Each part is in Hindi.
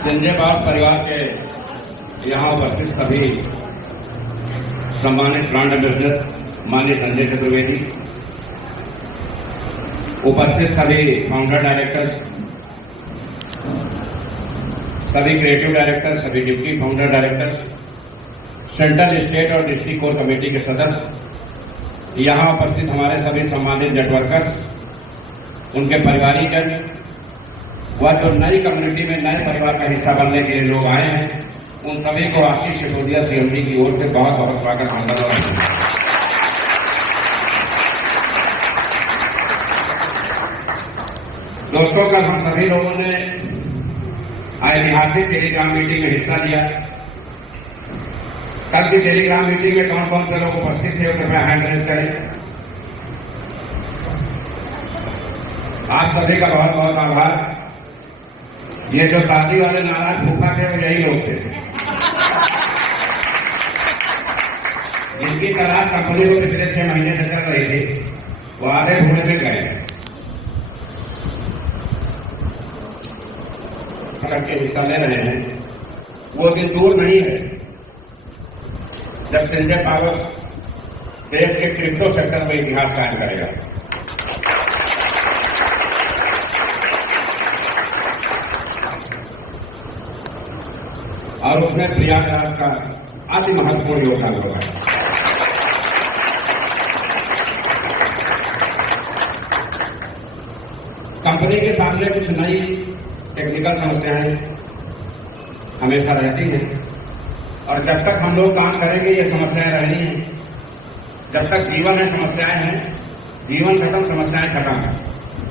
संजय पास परिवार के यहाँ उपस्थित सभी सम्मानित ब्रांड एम्बेसडर माननीय संजय चतुर्वेदी, उपस्थित सभी फाउंडर डायरेक्टर्स, सभी क्रिएटिव डायरेक्टर्स, सभी deputy founder directors, central, state और डिस्ट्रिक्ट कोर कमेटी के सदस्य, यहाँ उपस्थित हमारे सभी सम्मानित नेटवर्कर्स, उनके परिवारीजन व जो नई कम्युनिटी में नए परिवार का हिस्सा बनने के लिए लोग आए हैं, उन सभी को आशीष सिसोदिया सीएमडी की ओर से बहुत बहुत स्वागत वंदन। दोस्तों, कल हम सभी लोगों ने ऐतिहासिक टेलीग्राम मीटिंग में हिस्सा लिया। कल की टेलीग्राम मीटिंग में कौन कौन से लोग उपस्थित थे, कृपया हैंड रेज करें। आप सभी का बहुत बहुत आभार। ये जो शादी वाले नाराज फूफा थे वो यही लोग थे, जिनकी तलाश कंपनी को पिछले 6 महीने से चल रही थी, वो आधे घूमने में गए करके हिस्सा ले रहे हैं। वो दिन दूर नहीं है जब संजय पावर देश के क्रिप्टो सेक्टर में इतिहास कायम करेगा। और उसमें प्रयागराज का अति महत्वपूर्ण योगदान होगा। कंपनी के सामने कुछ नई टेक्निकल समस्याएं हमेशा रहती हैं, और जब तक हम लोग काम करेंगे ये समस्याएं रहनी हैं। जब तक जीवन है समस्याएं हैं, जीवन खत्म समस्याएं खत्म है।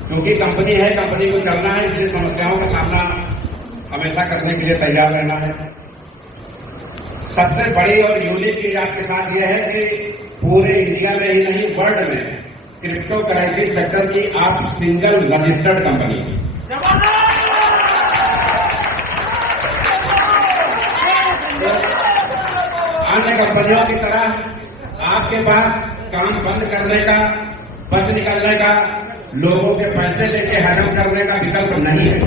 क्योंकि कंपनी है, कंपनी को चलना है, इसलिए समस्याओं का सामना हमेशा करने के लिए तैयार रहना है। सबसे बड़ी और यूनिक चीज आपके साथ यह है कि पूरे इंडिया में ही नहीं, वर्ल्ड में क्रिप्टो करेंसी सेक्टर की आप सिंगल रजिस्टर्ड कंपनी। अन्य कंपनियों की तरह आपके पास काम बंद करने का, बच निकलने का, लोगों के पैसे लेके हजम करने का विकल्प नहीं है।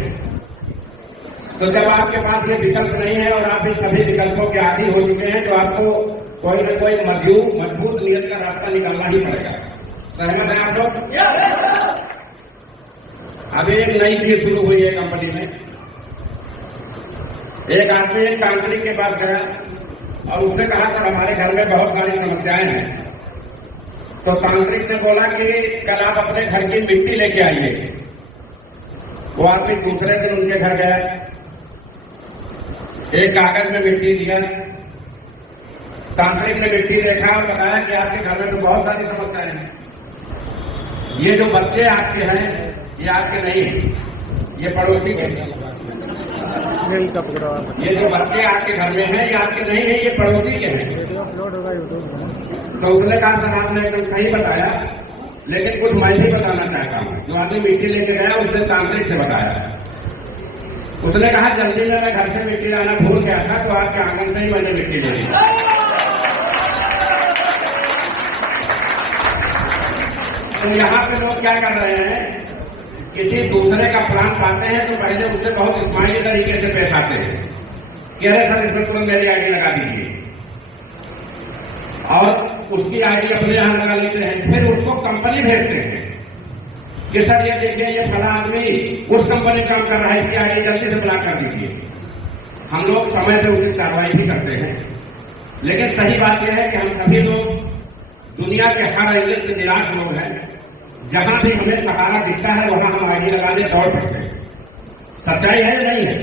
तो जब आपके पास ये विकल्प नहीं है और आप इन सभी विकल्पों के आदी हो चुके हैं, तो आपको कोई न कोई मजबूत नियत का रास्ता निकालना ही पड़ेगा। सहमत है आप लोग? अभी एक नई चीज शुरू हुई है कंपनी में। एक आदमी एक तांत्रिक के पास गया और उसने कहा, सर हमारे घर में बहुत सारी समस्याएं हैं। तो तांत्रिक ने बोला कि कल आप अपने घर की मिट्टी लेके आइए। वो आदमी दूसरे दिन उनके घर गया, एक कागज में मिट्टी दिया। तांत्रिक ने मिट्टी देखा और बताया कि आपके घर में तो बहुत सारी समस्याएं हैं। ये जो बच्चे आपके हैं ये आपके नहीं है, ये पड़ोसी के हैं। ये जो बच्चे आपके घर में हैं ये आपके नहीं है, ये पड़ोसी के हैं। तो उसने कहा, सर आपने एकदम सही बताया, लेकिन कुछ मैं भी बताना चाहता हूँ। जो आदमी मिट्टी लेके गया उसने तांत्रिक से बताया। उसने कहा, जल्दी में मैं घर से मिट्टी लाना भूल गया था, तो आपके आंगन से ही मैंने मिट्टी ले ली। तो यहाँ पे लोग क्या कर रहे हैं, किसी दूसरे का प्लान पाते हैं तो पहले उससे बहुत स्माइली तरीके से पेश आते हैं कि अरे सर इसमें तुरंत मेरी आईडी लगा दीजिए, और उसकी आईडी अपने यहाँ लगा लेते हैं। फिर उसको कंपनी भेजते हैं कि सर ये देखिए ये फला आदमी उस कंपनी काम कर रहा है, इसकी आईडी जल्दी से ब्लॉक कर दीजिए। हम लोग समय से उचित कार्रवाई भी करते हैं, लेकिन सही बात यह है कि हम सभी लोग दुनिया के हर एंगल से निराश लोग हैं। जहां भी हमें सहारा दिखता है वहां हम आईडी लगाने दौड़ पड़ते हैं। सच्चाई है नहीं है?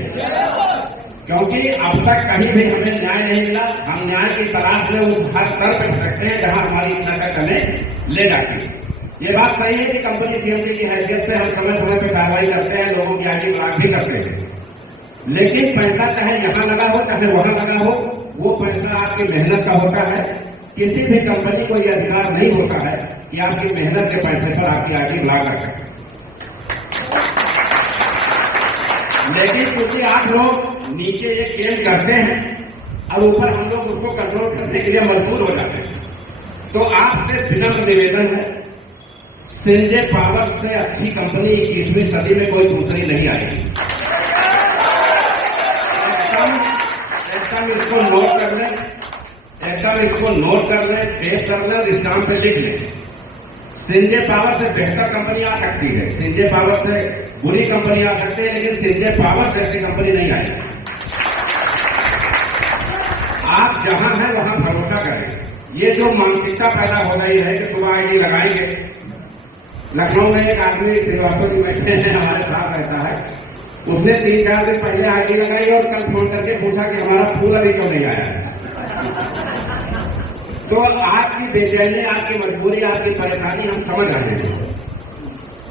क्योंकि अब तक कहीं भी हमें न्याय नहीं मिला। हम न्याय की तलाश में उस हर स्तर पर भटकते हैं जहां हमारी इच्छा तक हमें ले जाती है। ये बात सही है कि कंपनी सीएमडी की हैसियत से हम समय समय पर कार्रवाई करते हैं, लोगों की आईडी ब्लॉक भी करते हैं। लेकिन पैसा चाहे यहां लगा हो चाहे वहां लगा हो, वो पैसा आपकी मेहनत का होता है। किसी भी कंपनी को यह अधिकार नहीं होता है कि आपकी मेहनत के पैसे पर आपकी आईडी ब्लॉक कर सके। लेकिन क्योंकि आप लोग नीचे एक गेम करते हैं और ऊपर हम लोग उसको कंट्रोल करने के लिए मजबूर हो जाते हैं, तो आपसे विनम्र निवेदन है, सिंजे पावर से अच्छी कंपनी 21वीं सदी में कोई दूसरी नहीं आएगी। एकदम इसको नोट कर लें, एकदम इसको नोट कर लें, टेप कर लें और स्टाम्प पे लिख लें। सिंजे पावर से बेहतर कंपनी आ सकती है, सिंजे पावर से बुरी कंपनी आ सकती है, लेकिन सिंजे पावर से ऐसी कंपनी नहीं आएगी। आप जहां हैं वहां भरोसा करें। ये जो मानसिकता पैदा हो रही है कि सुबह आईडी लगाएंगे, लखनऊ में एक आदमी श्रीवास्तव जी बैठे हैं, हमारे साथ रहता है, उसने 3-4 दिन पहले आईडी लगाई और कल फोन करके पूछा कि हमारा फूल अभी क्यों नहीं आया। तो आपकी बेचैनी, आपकी मजबूरी, आपकी परेशानी हम समझ रहे हैं,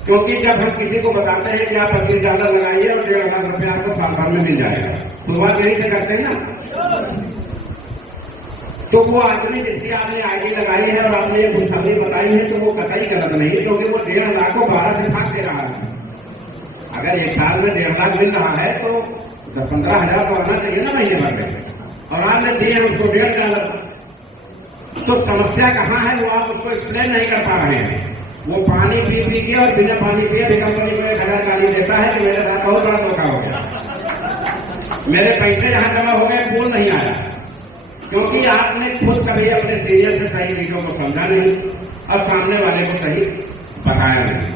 क्योंकि जब हम किसी को बताते हैं कि आप 25,000 लगाइए और 1.5 लाख रुपये आपको साल भर में मिल जाएगा, शुरुआत यही से करते हैं ना। तो वो आदमी जिसकी आपने आईडी लगाई है और आपने ये खुशखबरी बताई है, तो वो कतई गलत नहीं, क्योंकि वो 1.5 लाख को 12 से भाग दे रहा है। अगर एक साल में 1.5 लाख मिल रहा है तो 15,000 तो आना चाहिए ना महीने भर में, और आपने दिए उसको 1.5 लाख। तो समस्या कहाँ है वो आप उसको एक्सप्लेन नहीं कर पा रहे हैं। वो पानी पी के और बिना पानी पिए भी कंपनी को 1,000 गाली देता है कि मेरे साथ बहुत बड़ा धोखा हो गया, मेरे पैसे जहां जमा हो गए फूल नहीं आया, क्योंकि आपने खुद कभी अपने सीनियर से सही चीजों को समझा नहीं और सामने वाले को सही बताया नहीं।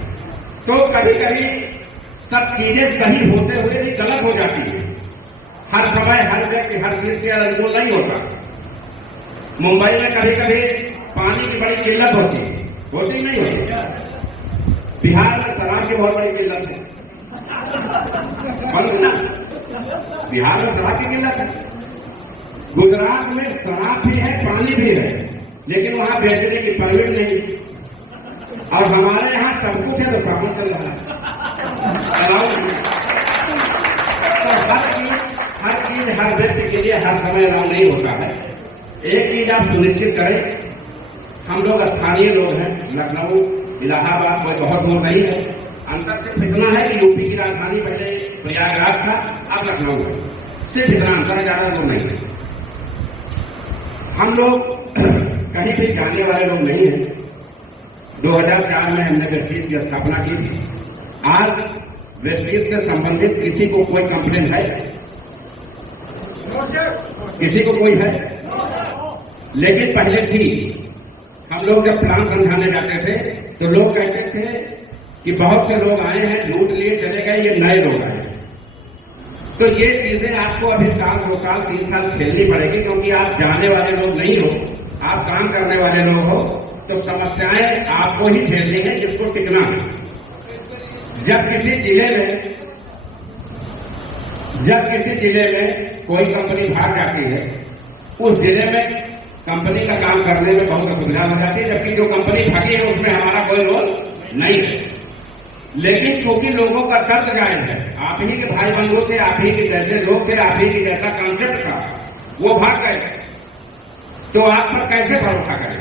तो कभी कभी सब चीजें सही होते हुए भी गलत हो जाती है। हर समय हर व्यक्ति हर चीज के अनुकूल नहीं होता। मुंबई में कभी कभी पानी की बड़ी किल्लत होती है, होती नहीं होती। बिहार में शराब की बहुत बड़ी किल्लत है, ना? बिहार में शराब की किल्लत है। गुजरात में शराब भी है, पानी भी है, लेकिन वहां बेचने की परमिट नहीं। और हमारे यहाँ सब कुछ है तो सामान चल रहा है। तो हर चीज हर व्यक्ति के लिए हर समय अलाउ नहीं होता है। एक चीज आप सुनिश्चित करें, हम लोग स्थानीय लोग हैं, लखनऊ इलाहाबाद कोई बहुत दूर नहीं है। अंतर सिर्फ इतना है कि यूपी की राजधानी पहले प्रयागराज था, अब लखनऊ है, सिर्फ इतना अंतर, ज्यादा दूर नहीं है। हम लोग कहीं भी जाने वाले लोग नहीं हैं। 2004 में हमने वेस्टइंडीज की स्थापना की थी। आज वेस्टइंडीज से संबंधित किसी को कोई कंप्लेन है? किसी को कोई है? लेकिन पहले थी। हम लोग जब प्लान समझाने जाते थे तो लोग कहते थे कि बहुत से लोग आए हैं, लूट लिए चले गए, ये नए लोग आए। तो ये चीजें आपको अभी 1 साल 2 साल 3 साल झेलनी पड़ेगी, क्योंकि आप जाने वाले लोग नहीं हो, आप काम करने वाले लोग हो। तो समस्याएं आपको ही झेलनी है, जिसको टिकना है। जब किसी जिले में कोई कंपनी भाग जाती है, उस जिले में कंपनी का काम करने में बहुत असुविधा हो जाती है, जबकि जो कंपनी भागी है उसमें हमारा कोई रोल नहीं है। लेकिन चूंकि लोगों का दर्द जायज है, आप ही के भाई बंधु थे, आप ही के जैसे लोग थे, आप ही के जैसा कॉन्सेप्ट था, वो भाग गए, तो आप पर कैसे भरोसा करें?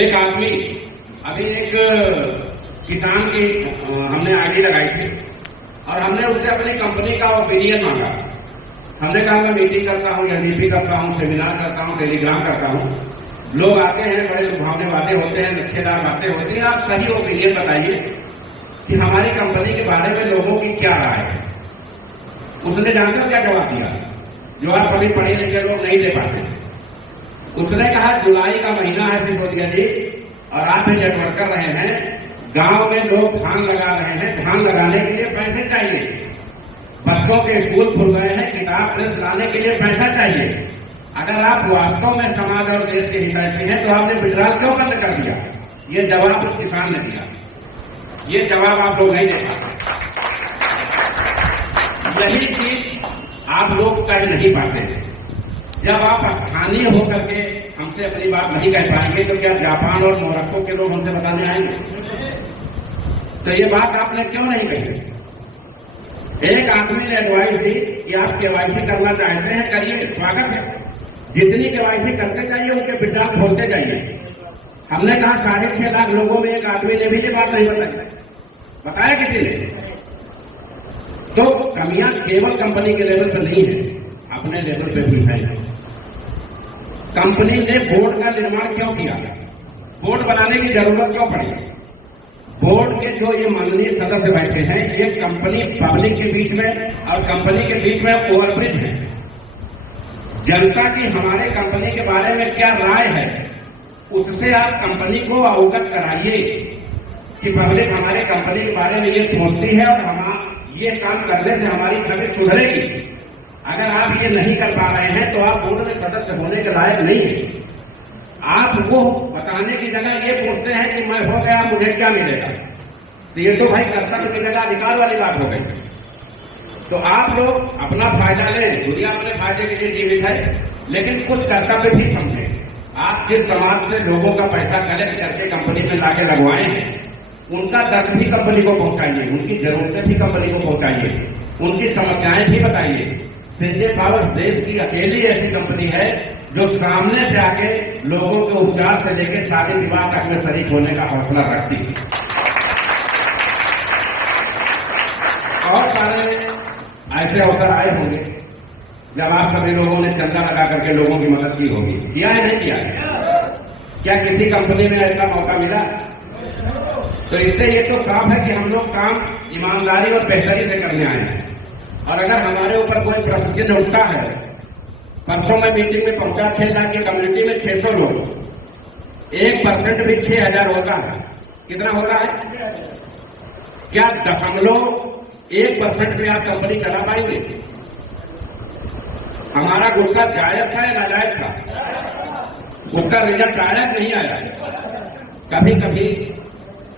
एक आदमी, अभी एक किसान की हमने आईडी लगाई थी और हमने उससे अपनी कंपनी का ओपिनियन मांगा। हमने कहा मैं मीटिंग करता हूँ, एमईपी करता हूँ, सेमिनार करता हूँ, टेलीग्राम करता हूँ, लोग आते हैं, बड़े लुभावने बातें होते हैं, अच्छेदार बातें होती हैं, आप सही ओपिनियन बताइए कि हमारी कंपनी के बारे में लोगों की क्या राय है। उसने जानकर क्या जवाब दिया, जो आप सभी पढ़े लिखे लोग नहीं दे पाते। उसने कहा जुलाई का महीना है सिसोदिया जी, और आप नेटवर्क कर रहे हैं, गांव में लोग धान लगा रहे हैं, धान लगाने के लिए पैसे चाहिए, बच्चों के स्कूल खुल गए हैं, किताब प्रेस लाने के लिए पैसा चाहिए। अगर आप वास्तव में समाज और देश के हितैषी हैं तो आपने विड्रॉल क्यों बंद कर दिया? ये जवाब उस किसान ने दिया। ये जवाब आप लोग नहीं दे पाते। यही चीज आप लोग कह नहीं पाते। जब आप स्थानीय होकर के हमसे अपनी बात नहीं कह पाएंगे तो क्या जापान और मोरक्को के लोग हमसे बताने आएंगे? तो ये बात आपने क्यों नहीं कही? एक आदमी ने एडवाइस दी कि आप केवाईसी करना चाहते हैं, करिए, स्वागत है। जितनी केवाईसी करते जाइए उनके विड्रॉल खोलते जाइए। हमने कहा 6.5 लाख लोगों में एक आदमी ने भी ये बात नहीं बताया किसी ने। तो कमियां केवल कंपनी के लेवल पर नहीं है, अपने लेवल पे भी है। कंपनी ने बोर्ड का निर्माण क्यों किया? बोर्ड बनाने की जरूरत क्यों पड़ी? बोर्ड के जो ये माननीय सदस्य बैठे हैं, ये कंपनी पब्लिक के बीच में और कंपनी के बीच में ओवरब्रिज है। जनता की हमारे कंपनी के बारे में क्या राय है, उससे आप कंपनी को अवगत कराइए कि पब्लिक हमारे कंपनी के बारे में ये सोचती है और हम ये काम करने से हमारी छवि सुधरेगी। अगर आप ये नहीं कर पा रहे हैं तो आप बोर्ड में सदस्य होने के लायक नहीं है। आप वो बताने की जगह ये पूछते हैं कि मैं हो गया, मुझे क्या मिलेगा, तो ये तो भाई कर्तव्य मिलेगा अधिकार वाली बात हो गई। तो आप लोग अपना फायदा लें, दुनिया अपने फायदे के लिए जीवित है, लेकिन कुछ कर्तव्य भी समझें। आप जिस समाज से लोगों का पैसा कलेक्ट करके कंपनी में लाके लगवाए हैं, उनका दर्द भी कंपनी को पहुंचाइए, उनकी जरूरतें भी कंपनी को पहुंचाइए, उनकी समस्याएं भी बताइए। सीजे पावर्स देश की अकेली ऐसी कंपनी है जो सामने से आके लोगों के उपचार से लेकर शादी विवाह तक में शरीक होने का हौसला रखती है। और सारे ऐसे अवसर आए होंगे जब आप सभी लोगों ने चंदा लगा करके लोगों की मदद की होगी। किया है नहीं किया है? क्या किसी कंपनी में ऐसा मौका मिला? तो इससे ये तो साफ है कि हम लोग काम ईमानदारी और बेहतरी से करने आए हैं। और अगर हमारे ऊपर कोई प्रश्न चिन्ह उठता है, परसों में मीटिंग में पहुंचा 6 लाख की कम्युनिटी में 600 लोग, 1% भी 6000 होता है, कितना होता है? क्या 0.1% भी आप कंपनी चला पाएंगे? हमारा गुस्सा जायज था या नाजायज था? उसका रिजल्ट आया नहीं आया? कभी कभी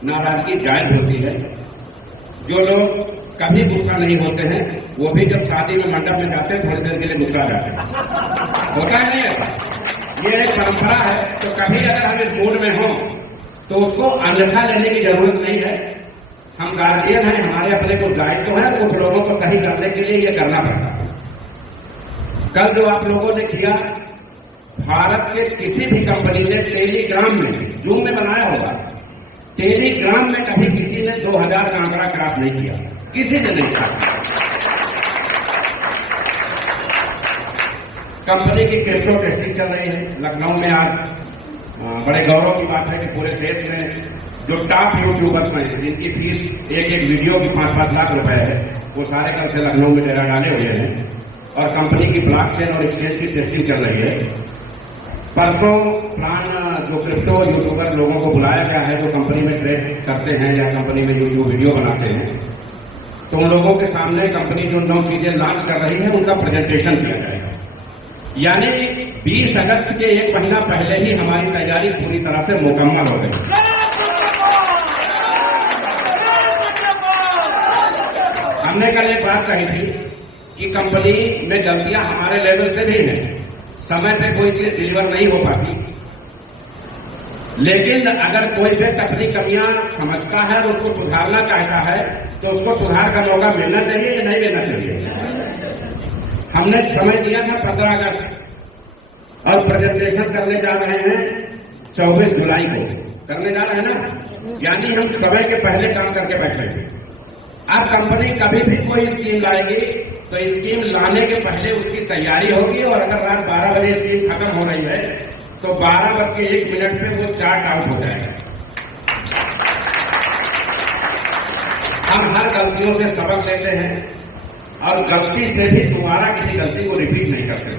नाराजगी जायज होती है। जो लोग कभी गुस्सा नहीं होते हैं, वो भी जब शादी में मंडप में जाते हैं थोड़ी देर के लिए गुस्सा जाते हैं। होता है नहीं ऐसा? ये एक परंपरा है। तो कभी अगर हम इस मूड में हों तो उसको अन्यथा लेने की जरूरत नहीं है। हम गार्जियन हैं, हमारे अपने कुछ दायित्व है, कुछ लोगों को सही करने के लिए ये करना पड़ता है। कल जो आप लोगों ने किया, भारत के किसी भी कंपनी ने टेलीग्राम में, जूम में बनाया होगा, टेलीग्राम में कभी किसी ने 2000 का आंकड़ा क्रॉस नहीं किया, किसी ने नहीं किया। कंपनी की क्रिप्टो टेस्टिंग चल रही है लखनऊ में। आज बड़े गौरव की बात है कि पूरे देश में जो टॉप यूट्यूबर्स हैं, जिनकी फीस एक वीडियो की 5-5 लाख रुपए है, वो सारे कल से लखनऊ में डेरा डाले हुए हैं और कंपनी की ब्लॉकचेन और एक्सचेंज की टेस्टिंग चल रही है। परसों प्लान जो क्रिप्टो यूट्यूबर लोगों को बुलाया गया है जो कंपनी में ट्रेड करते हैं या कंपनी में यूट्यूब वीडियो बनाते हैं, तो उन लोगों के सामने कंपनी जो 9 चीजें लॉन्च कर रही है उनका प्रेजेंटेशन किया जाएगा। यानी 20 अगस्त के 1 महीना पहले ही हमारी तैयारी पूरी तरह से मुकम्मल हो गई। हमने कल एक बात कही थी कि कंपनी में गलतियां हमारे लेवल से भी हैं, समय पे कोई चीज डिलीवर नहीं हो पाती, लेकिन अगर कोई व्यक्ति अपनी कमियां समझता है और उसको सुधारना चाहता है तो उसको सुधार का मौका मिलना चाहिए या नहीं मिलना चाहिए? हमने समय दिया था 15 अगस्त और प्रेजेंटेशन करने जा रहे हैं 24 जुलाई को करने जा रहे हैं ना, यानी हम समय के पहले काम करके बैठे थे। अब कंपनी कभी भी कोई स्कीम लाएगी तो स्कीम लाने के पहले उसकी तैयारी होगी और अगर रात 12 बजे स्कीम खत्म हो रही है तो 12:01 पे वो चार्ट आउट हो जाएगा। हम हर गलतियों से सबक लेते हैं और गलती से भी दोबारा किसी गलती को रिपीट नहीं करते।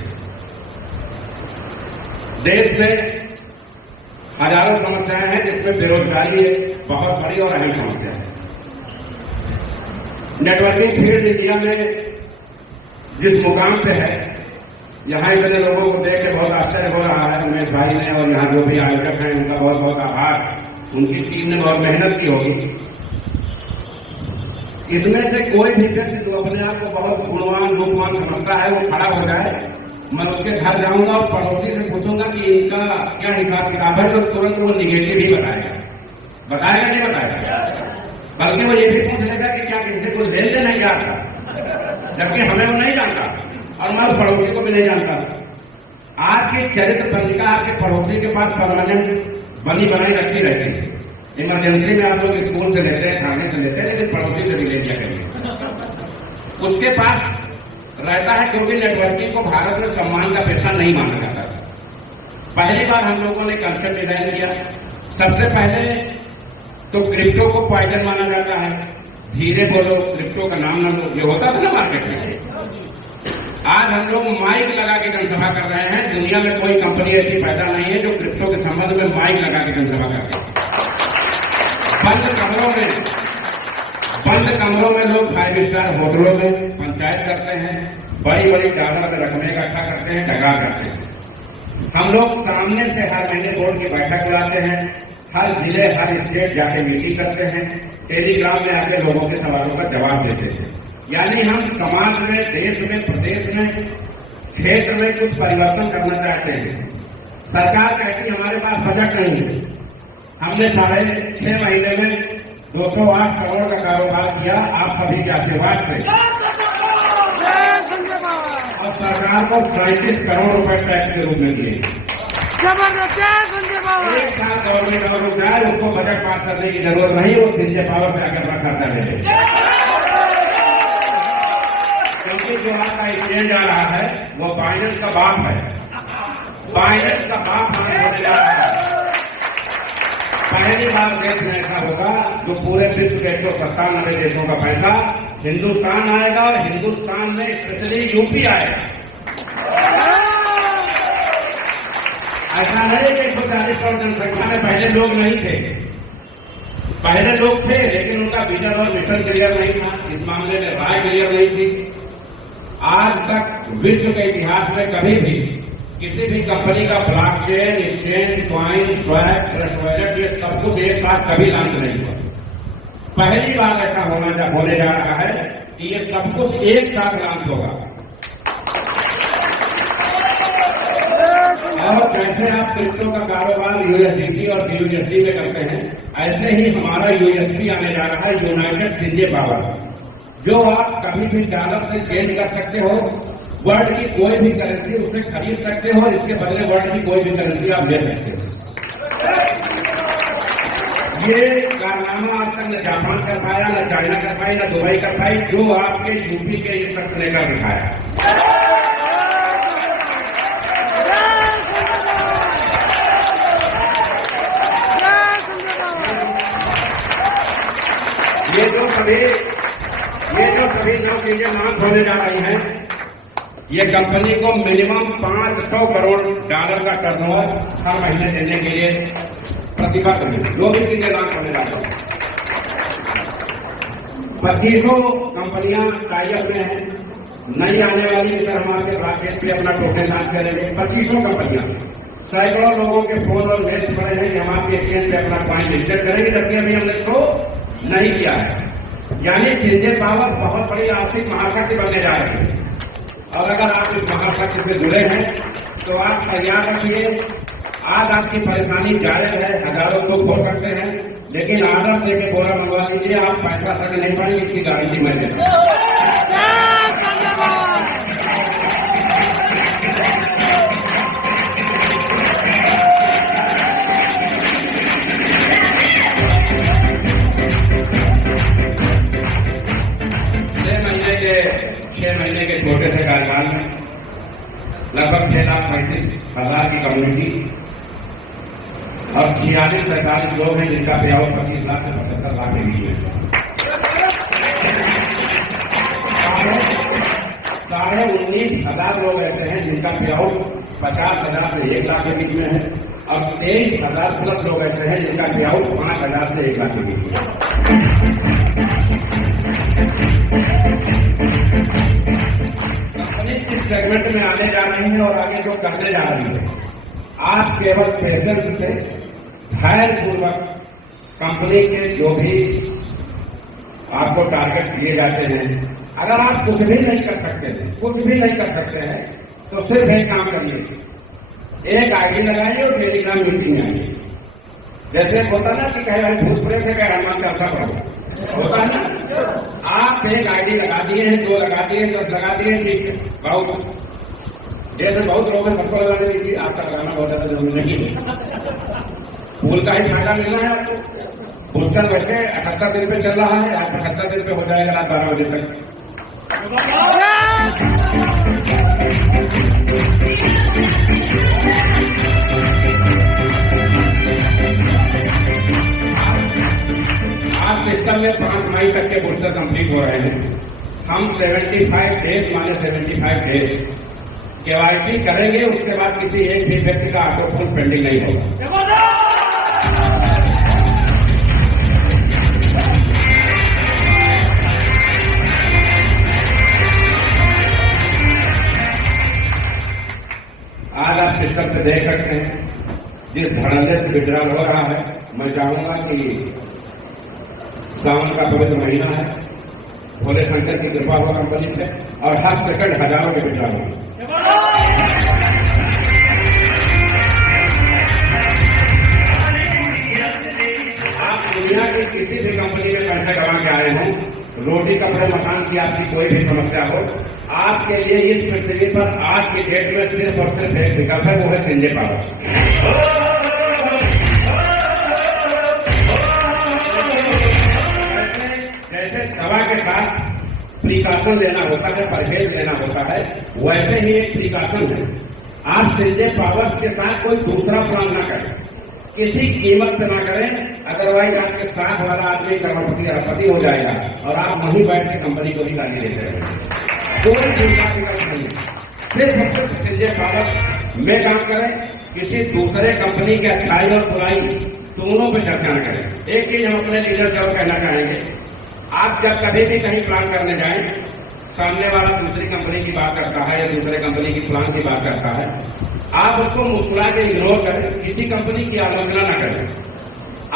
देश में हजारों समस्याएं हैं जिसमें बेरोजगारी एक बहुत बड़ी और अहम समस्या है। नेटवर्किंग फील्ड इंडिया में जिस मुकाम पे है, यहाँ इतने लोगों को देख के बहुत आश्चर्य हो रहा है। उमेश भाई ने और यहाँ जो भी आयोजक हैं उनका बहुत बहुत आभार। उनकी टीम ने बहुत मेहनत की होगी। इसमें से कोई भी व्यक्ति जो अपने आप को बहुत गुणवान रूपवान समझता है वो खड़ा हो जाए, मैं उसके घर जाऊंगा और पड़ोसी से पूछूंगा कि इनका क्या हिसाब किताब है, तो तुरंत वो निगेटिव ही बताएगा नहीं बताएगा, बल्कि वो ये भी पूछ लेगा कि क्या किसी को लेन देन है क्या था, जबकि हमें वो नहीं जानता और मैं उस पड़ोसी को भी नहीं जानता। आपकी चरित्र पत्रिका आपके पड़ोसी के पास परमानेंट बनी बनाई रखी रहती है। इमरजेंसी में आप लोग स्कूल से लेते हैं, थाने से लेते हैं, लेकिन पड़ोसी से भी ले लिया करिए। उसके पास रहता है क्योंकि नेटवर्किंग को भारत में सम्मान का पेशा नहीं माना जाता। पहली बार हम लोगों ने कंसेप्ट डिजाइन किया, सबसे पहले तो क्रिप्टो को पॉइजन माना जाता है, धीरे बोलो, क्रिप्टो का नाम न लो, ये होता था ना मार्केट में। आज हम लोग माइक लगा के जनसभा कर रहे हैं। दुनिया में कोई कंपनी ऐसी पैदा नहीं है जो क्रिप्टो के संबंध में माइक लगा के जनसभा करते हैं। बंद कमरों में लोग 5 स्टार होटलों में पंचायत करते हैं, बड़ी बड़ी डॉलर में रकमें इकट्ठा करते हैं, डगा करते हैं। हम लोग सामने से हर महीने बोर्ड की बैठक बुलाते हैं, हर जिले हर स्टेट जाके मीटिंग करते हैं, टेलीग्राम में आके लोगों के सवालों का जवाब देते हैं। यानी हम समाज में, देश में, प्रदेश में, क्षेत्र में कुछ परिवर्तन करना चाहते हैं। सरकार कहती हमारे पास बजट नहीं है। हमने 6.5 महीने में 208 करोड़ का कारोबार किया आप सभी के आशीर्वाद से, और सरकार को 37 करोड़ रुपए टैक्स के रूप में दिए। एक साल गवर्नमेंट अगर रुक जाए उसको बजट पास करने की जरूरत नहीं, वो संजय पावर पे आकर अपना खर्चा ले ले। क्योंकि जो आपका एक्सचेंज आ रहा है वो बाइनेंस का बाप है, बाइनेंस का बाप हमें होने जा रहा है। पहली बार देश में ऐसा होगा जो पूरे विश्व के 197 देशों का पैसा हिंदुस्तान आएगा, और हिंदुस्तान में स्पेशली यूपी आएगा। ऐसा नहीं कि 140 करोड़ जनसंख्या में पहले लोग नहीं थे, पहले लोग थे लेकिन उनका विजन और मिशन क्लियर नहीं था, इस मामले में राय क्लियर नहीं थी। आज तक विश्व के इतिहास में कभी भी किसी भी कंपनी का blockchain, exchange, coin, swap, trust wallet, ये सब कुछ एक साथ कभी लॉन्च नहीं हुआ। पहली बार ऐसा होने जा रहा है कि ये सब कुछ एक साथ लॉन्च होगा। और जैसे आप क्रिप्टो का कारोबार यूएसडीटी और यूएसडी में करते हैं, ऐसे ही हमारा यूएसपी आने जा रहा है, यूनाइटेड संजय पावर, जो आप कभी भी डॉलर से चेंज कर सकते हो, वर्ल्ड की कोई भी करेंसी उसे खरीद सकते हो, इसके बदले वर्ल्ड की कोई भी करेंसी आप ले सकते हो। ये कारनामा आज तक न जापान कर पाया, न चाइना कर पाई, न दुबई कर पाई, जो आपके यूपी के इस शख्स ने कर दिखाया। ये जो सभी जो चीजें लॉन्च होने जा रही हैं, ये कंपनी को मिनिमम 500 करोड़ डॉलर का टर्नओवर हर महीने देने के लिए प्रतिबद्ध है। जो भी चीजें लॉन्च होने जा रही हैं, 2500 कंपनियां टाइप में हैं। नई आने वाली इधर हमारे राकेश पे अपना टोकन लॉन्च करेंगे। 2500 कंपनियां, सैकड़ों लोगों के फोन और मेल्स पड़े हैं कि हम आपके एक्सचेंज पे अपना पॉइंट रजिस्टर करेंगे, जबकि अभी हमने तो नहीं किया है। यानी संजय पावर बहुत बड़ी आर्थिक महाशक्ति बनने जा रही है। और अगर आप इस महाशक्ति से जुड़े हैं तो आप तैयार रखिए। आज आपकी परेशानी जायज है, हजारों लोग हो सकते हैं, लेकिन आर्डर देके बोरा मंगवा लीजिए, आप पैसा तक नहीं पाएंगे, इसकी गारंटी मैं देता हूं। छह महीने के छोटे से कार्यकाल में लगभग 6,35,000 की कम्युनिटी और 46-47 लोग हैं जिनका पे आउट 25 लाख से 75 लाख के बीच में। 19,500 लोग ऐसे हैं जिनका पे आउट 50,000 से 1 लाख के बीच में है, और 23,000 प्लस लोग ऐसे हैं जिनका पे आउट 5,000 से 1 लाख के बीच में है। इस सेगमेंट में आने जा रही है और आगे जो करने जा रही है, आप केवल पेशेंस से, धैर्यपूर्वक कंपनी के जो भी आपको टारगेट दिए जाते हैं, अगर आप कुछ भी नहीं कर सकते हैं तो सिर्फ एक काम करिए, एक आईडी लगाइए और टेलीग्राम मीटिंग आइए। जैसे होता ना कि कहे भाई भूत प्रेत है, कहे हनुमान चालीसा पढ़ो, होता है ना। आप एक आईडी लगा दिए हैं, 2 लगा दिए हैं, 10 लगा दिए हैं, ठीक है, बहुत जैसे बहुत लोग हैं, सबको लगाने दीजिए। आपका लगाना बहुत ज्यादा जरूरी नहीं है, फूल का ही फायदा मिलना है आपको। बूस्टर वैसे 78 दिन पे चल रहा है, आज 75 दिन पे हो जाएगा रात 12 बजे तक। सिस्टम में 5 मई तक के बूस्टर कंप्लीट हो रहे हैं। हम 75 डेज माने 75 डेज केवाईसी करेंगे, उसके बाद किसी एक भी व्यक्ति का ऑटोफोन पेंडिंग नहीं होगा। आज आप सिस्टम से देख सकते हैं जिस धड़ल्ले से विड्रॉल हो रहा है। मैं चाहूंगा कि सावन का पवित्र महीना है, भोले शंकर की कृपा हो कंपनी से, और हर सेकंड हजारों के विड्रॉल हो। आप दुनिया की किसी भी कंपनी में पैसे कमा के आए हों, रोटी कपड़े मकान की आपकी कोई भी समस्या हो, आपके लिए इस पृथ्वी पर आज के डेट में सिर्फ और सिर्फ एक विकल्प है, वो है संजय पावर। जैसे दवा के साथ प्रिकॉशन लेना होता है, परहेज लेना होता है, वैसे ही एक प्रिकॉशन है। आप संजय पावर के साथ कोई दूसरा प्लान ना करें, किसी कीमत पे ना करें, अदरवाइज आपके साथ वाला आदमी करोड़पति अरबपति हो जाएगा और आप वहीं बैठ के कंपनी को भी गाली देते हैं। कोई चिंता नहीं, सिर्फ संजय पावर में काम करें, किसी दूसरे कंपनी की अच्छाई और बुराई दोनों पे चर्चा न करें। एक चीज हम अपने लीडर से और कहना चाहेंगे, आप जब कभी भी कहीं प्लान करने जाएं, सामने वाला दूसरी कंपनी की बात करता है या दूसरे कंपनी की प्लान की बात करता है, आप उसको मुस्कुरा के इग्नोर करें, किसी कंपनी की आलोचना न करें।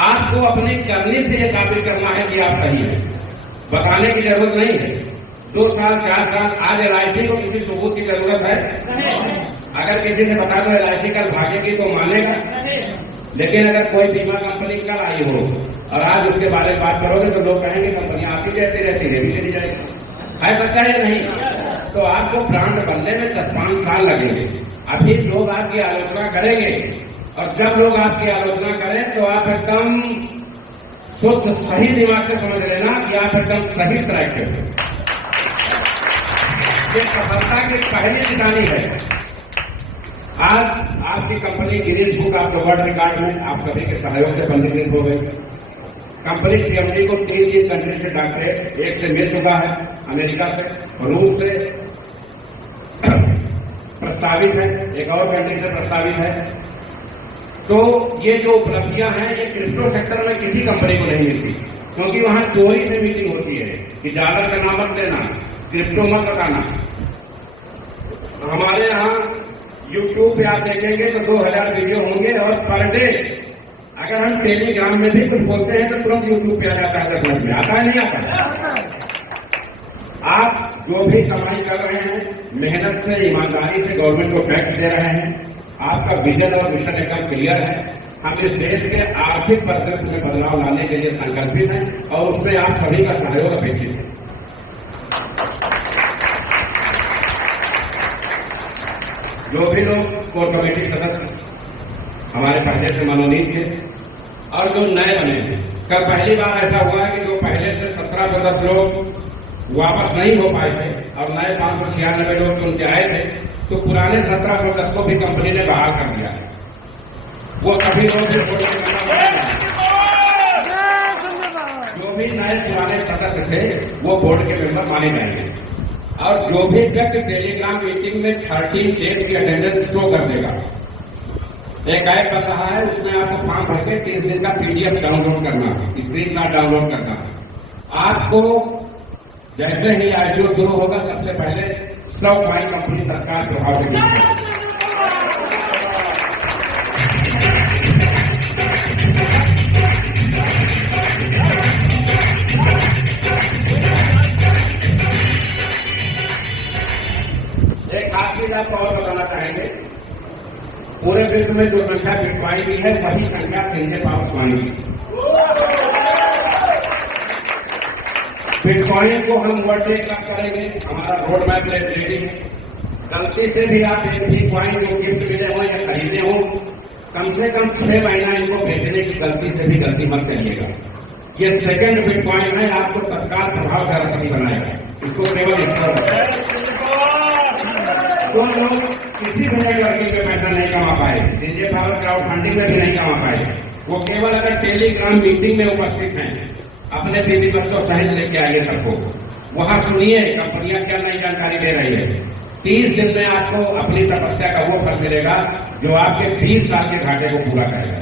आपको अपनी करनी से यह साबित करना है कि आप सही हैं, बताने की जरूरत नहीं है। 2 साल 4 साल आज LIC को किसी सबूत की जरूरत है? अगर किसी से बता दो LIC कल भागेगी तो मानेगा, लेकिन अगर कोई बीमा कंपनी कल आई हो और आज उसके बारे में बात करोगे तो लोग कहेंगे कंपनी आती रहती रहती है, भी चली जाएगी। है सच्चा या नहीं? तो आपको ब्रांड बनने में 10-5 साल लगेंगे। अभी लोग आपकी आलोचना करेंगे, और जब लोग आपकी आलोचना करें तो आप एकदम शुद्ध सही दिमाग से समझ लेना कि आप एकदम सही ट्रैक पे हैं। ये सफलता की पहली निशानी है। आज आपकी company Guinness book of world record में आप सभी के सहयोग से पंजीकृत हो गई। कंपनी CMD को 3 कंट्री से डॉक्टरेट, एक से मिल चुका है, अमेरिका से, रूस से प्रस्तावित है, एक और कंट्री से प्रस्तावित है। तो ये जो उपलब्धियां हैं ये क्रिप्टो सेक्टर में किसी कंपनी को नहीं मिलती, क्योंकि वहां चोरी से मीटिंग होती है कि डॉलर का नाम मत लेना, क्रिप्टो मत बताना। हमारे यहाँ YouTube पे आप देखेंगे तो 2000 वीडियो होंगे, और पर डे अगर हम टेलीग्राम में भी कुछ बोलते हैं तो तुरंत YouTube पे आ जाता है, 10 मिनट में आता है, नहीं आता? आप जो भी कमाई कर रहे हैं, मेहनत से, ईमानदारी से गवर्नमेंट को टैक्स दे रहे हैं, आपका विजन और मिशन एकदम क्लियर है। हम इस देश के आर्थिक परिदृश्य में बदलाव लाने के लिए संकल्पित हैं, और उसमें आप सभी का सहयोग अपेक्षित है। जो भी लोग कोर कमेटी सदस्य हमारे पहले से मनोनीत थे और जो नए बने थे, कल पहली बार ऐसा हुआ है कि जो पहले से 17 सदस्य लोग वापस नहीं हो पाए थे और नए 596 लोग चुन के आए थे, तो पुराने 17 सदस्य को भी कंपनी ने बहाल कर दिया। वो सभी लोग जो भी नए पुराने सदस्य थे वो बोर्ड के मेंबर माने जाएंगे, और जो भी व्यक्ति टेलीग्राम मीटिंग में 30 डेज की अटेंडेंस शो कर देगा, एक ऐप कर रहा है, उसमें आपको फॉर्म भर के 30 दिन का PDF डाउनलोड करना, स्क्रीनशॉट डाउनलोड करना। आपको जैसे ही ICO शुरू होगा, सबसे पहले 100 पॉइंट कंपनी सरकार प्रभाव से एक खास चीज आपको और बताना चाहेंगे, पूरे विश्व में जो संख्या बिटकॉइन की है वही संख्या संजय पावर स्वामी की। बिटकॉइन को हम वर्ल्ड डे कब करेंगे, हमारा रोड मैप रेडी है। गलती से भी आप एक भी कॉइन को गिफ्ट मिले हो या खरीदे हो, कम से कम 6 महीना इनको बेचने की गलती से भी गलती मत करिएगा। ये सेकंड बिटकॉइन है, आपको तत्काल प्रभाव से अरबपति बनाएगा। इसको केवल तो लोग किसी भी नेटवर्किंग में पैसा नहीं कमा पाए, संजय पावर क्राउड फंडिंग में भी नहीं कमा पाए। वो केवल अगर टेलीग्राम मीटिंग में उपस्थित हैं अपने बीवी बच्चों सहित लेके आइए सबको, वहां सुनिए कंपनियां क्या नई जानकारी दे रही है। 30 दिन में आपको अपनी तपस्या का वो फल मिलेगा जो आपके 20 साल के घाटे को पूरा करेगा।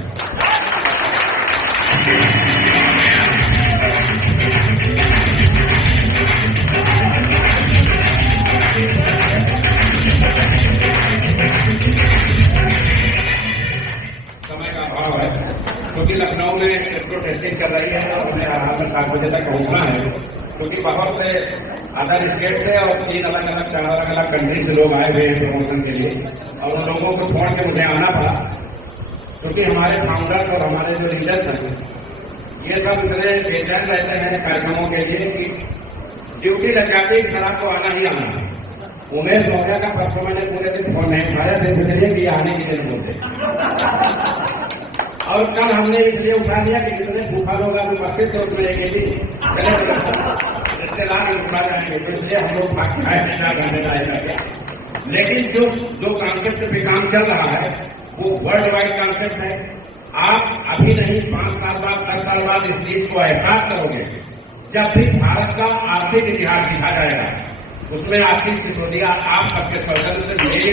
समय का अभाव है क्योंकि लखनऊ में मेट्रो टेस्टिंग चल रही है और हमें आराम में 7 बजे तक पहुंचना है, क्योंकि बहुत से अदर स्टेट से और 3 अलग अलग कंट्री से लोग आए हुए हैं प्रमोशन के लिए, और उन लोगों को छोड़ के मुझे आना पड़ा क्योंकि हमारे फाउंडर्स और हमारे जो लीडर्स हैं ये सब इतने बेचैन रहते हैं कार्यक्रमों के लिए कि ड्यूटी लग जाती है, शराब को आना ही आना है। उमेश मौर्य का परसों मैंने पूरे दिन फोन नहीं उठाया थे कि आने के लिए बोलते, और कल हमने इसलिए उठा लिया कि जितने भूखा लोग आप उपस्थित थे उसमें एक रिश्तेदार उठा जाएंगे, तो इसलिए हम लोग भाग करने जाएगा। लेकिन जो कॉन्सेप्ट पे काम चल रहा है वो वर्ल्ड वाइड कॉन्सेप्ट है। आप अभी नहीं 5 साल बाद 10 साल बाद इस चीज को एहसास करोगे जब भी भारत का आर्थिक इतिहास लिखा जाएगा, उसमें आशीष सिसोदिया आप सबके सौजन्य से मिलेगी।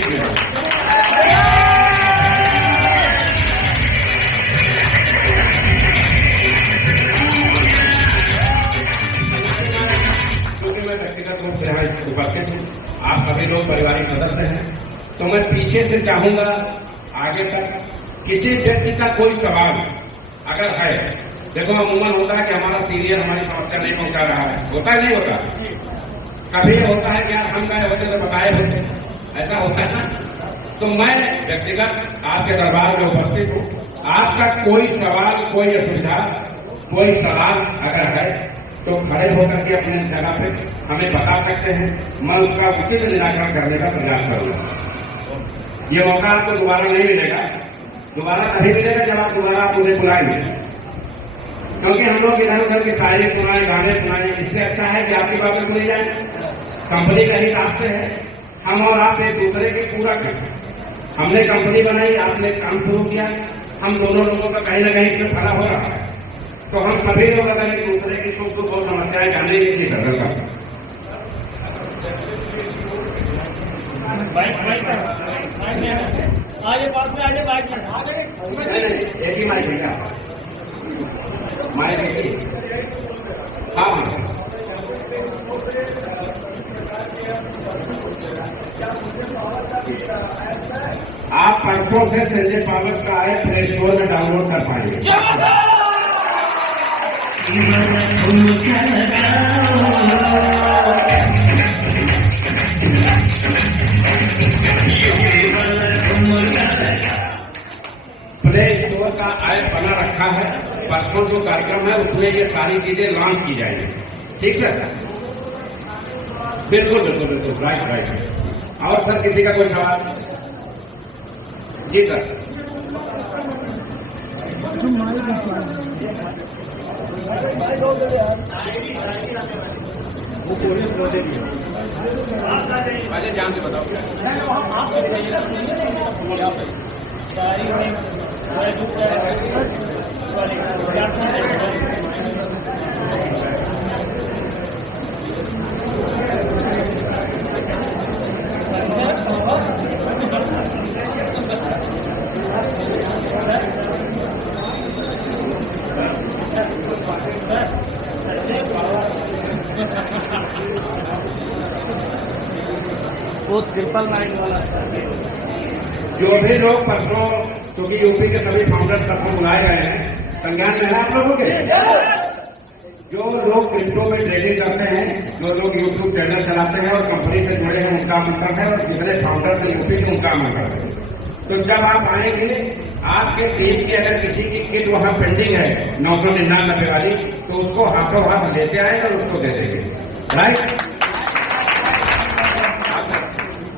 क्योंकि मैं व्यक्तिगत रूप से यहाँ उपस्थित हूँ, आप सभी लोग पारिवारिक सदस्य हैं, तो मैं पीछे से चाहूंगा आगे तक किसी व्यक्ति का कोई सवाल अगर है, देखो अमूमन होता है कि हमारा सीनियर हमारी समस्या नहीं पहुंचा रहा है, होता है नहीं होता, कभी होता है कि हम गए होते तो बताए होते, ऐसा होता है ना। तो मैं व्यक्तिगत आपके दरबार में उपस्थित हूँ, आपका कोई सवाल, कोई असुविधा, कोई सवाल अगर है तो खड़े होकर के अपने जगह पे हमें बता सकते हैं, मैं उसका उचित निराकरण करने का प्रयास करूंगा। ये मौका आपको दोबारा नहीं मिलेगा, दोबारा नहीं मिलेगा जब आप दोबारा मुझे बुलाएंगे, क्योंकि हम लोग इधर उधर की शायरी सुनाए, गाने सुनाए, इससे अच्छा है कि आपकी बातें सुनी जाए। कंपनी का हित आपसे है, हम और आप एक दूसरे के पूरक हैं। हमने कंपनी बनाई, आपने काम शुरू किया, हम दोनों लोगों का कहीं ना कहीं इसमें फला हो रहा है, तो हम सभी लोग अगर एक दूसरे की सुख दुख और समस्याएं जाने की जरूरत है। आगे पास में आगे बाइक में एक ही माइक है, माइक एक ही। हाँ, आप परसों से संजय पावस का ऐप प्ले स्टोर में डाउनलोड कर पाएंगे। प्ले स्टोर का ऐप बना रखा है, परसों जो कार्यक्रम है उसमें ये सारी चीजें लॉन्च की जाएंगी। ठीक है, बिल्कुल बिल्कुल बिल्कुल, राइट राइट। और सर किसी का कोई सवाल? जी सर। वो पुलिस पहले जान से बताओ क्या वो 999 वाला। जो भी लोग परसों, क्योंकि यूपी के सभी फाउंडर्स परसों बुलाए गए हैं, संज्ञान में आप लोगों के जो लोग क्रिप्टो में ट्रेडिंग करते हैं, जो लोग यूट्यूब चैनल चलाते हैं और कंपनी से जुड़े हैं उनका आमंत्रण है, और जितने फाउंडर्स हैं यूपी के उनका आमंत्रण है। तो जब आप आएंगे, आपके टीम की अगर किसी की किट वहां पेंडिंग है 999 वाली, तो उसको हाथों हाथ लेते आएगा और उसको दे देंगे। राइट?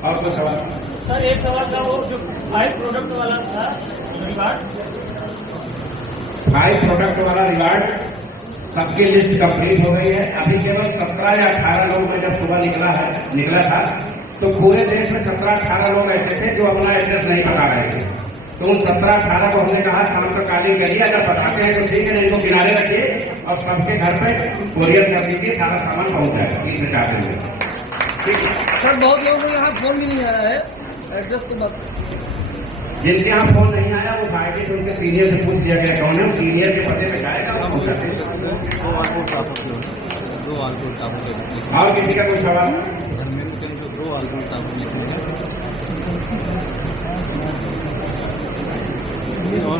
और कोई सवाल? सर एक सवाल था, वो जो 5 प्रोडक्ट वाला था रिवार्ड, 5 प्रोडक्ट वाला रिवार्ड, सबकी लिस्ट कंप्लीट हो गई है। अभी केवल 17 या 18 लोगों में जब सुबह निकला था, तो पूरे देश में 17-18 लोग ऐसे थे जो अपना एड्रेस नहीं बता रहे थे। तो उन 17-18 को हमने कहा शाम तक कालिंग करिए, अगर बताते हैं तो ठीक है, इनको किनारे रखिए और सबके घर पे कोरियर कर दीजिए, सारा सामान पहुंच जाएगा 3 से 4 दिन में। सर बहुत लोगों को यहाँ फोन भी नहीं आया है एड्रेस के बाद। जिनके यहाँ फोन नहीं आया वो आगे से उनके सीनियर से पूछ लिया गया कौन है, सीनियर के पते पे जाएगा। और किसी का कोई सवाल? और